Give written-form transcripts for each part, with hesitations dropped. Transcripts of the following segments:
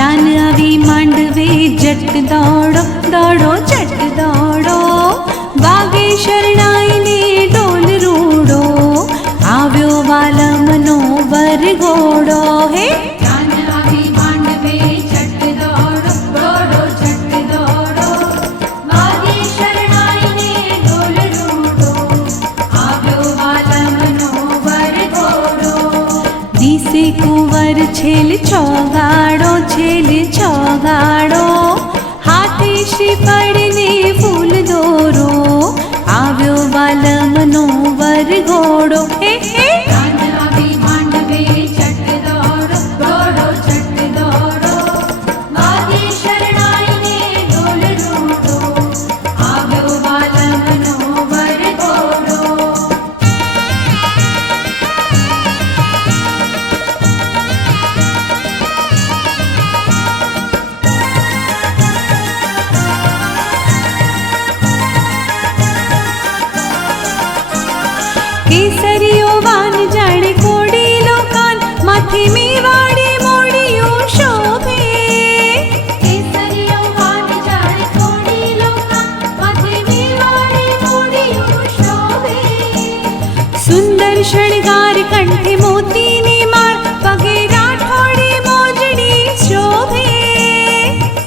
जान आवी मांडवे जट दौड़ो दौड़ो जट दौड़ो वागे शरणाई ने डोल रूड़ो आव्यो वालमनो वर घोड़ो हे जान आवी मांडवे जट दौड़ो दौड़ो जट दौड़ो वागे शरणाई ने डोल रूड़ो आव्यो वालमनो वर घोड़ो दिसे कुंवर छेल चौगाड़ो हाथे श्रीफળ ने फूल दोरो आव्यो वालमनो वर घोड़ो हे हे जान आवी मांडवे जट दौड़ो दौड़ो जट दौड़ो वागे शरणाई ने डोल रूड़ो आव्यो वालमनो वर घोड़ो केसरियो वान जाने कोडीलो कान माथे मेवाड़ी मोड़ियो शोभे केसरियो वान जाने कोडीलो कान माथे मेवाड़ी मोड़ियो शोभे सुंदर शृंगार कंठे मोती ने मार पगे राठौड़ी मोजड़ी शोभे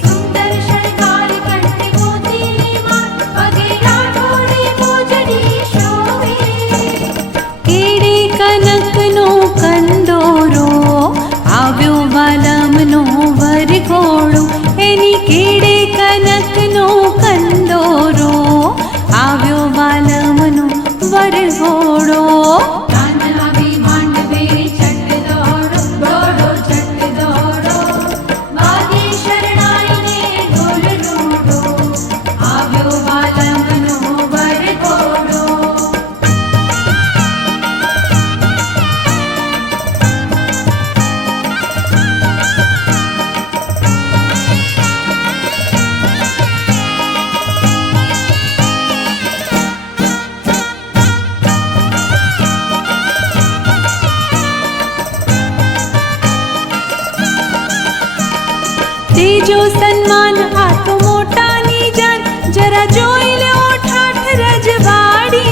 सुंदर शृंगार कंठे मोती ने मार पगे राठौड़ी मोजड़ी शोभे केड़े कनक नो कंदोरो आव्यो वालमनो वर घोड़ो एनी केड़े कनक नो कंदोरो आव्यो वालमनो वर घोड़ो जान आवी मांडवे जट दौड़ो दौड़ो जट दौड़ो वागे शरणाई ने डोल रूड़ो आव्यो वालमनो वर घोड़ो तेजो सन्मान आ तो मोटा नी जान जरा जोई लो ठाठ रजवाड़ी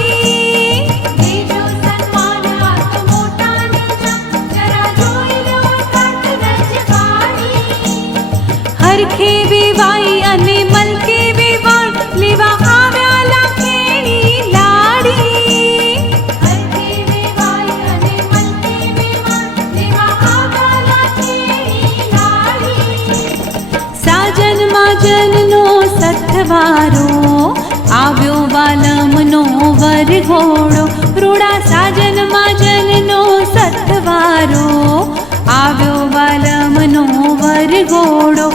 तेजो सन्मान हाथ मोटा नीचा जरा जोई लो ठाठ रजवाड़ी हरखे वेवाई अने मलके वेवाण लेवा आव्या लाखेणी लाड़ी हरखे वेवाई अने मलके वेवाण लेवा आव्या लाखेणी लाड़ी साजन माजन नो सथवारो आव्यो वालमनो वर घोड़ो रूड़ा साजन माजन नो सथवारो आव्यो वालमनो वर घोड़ो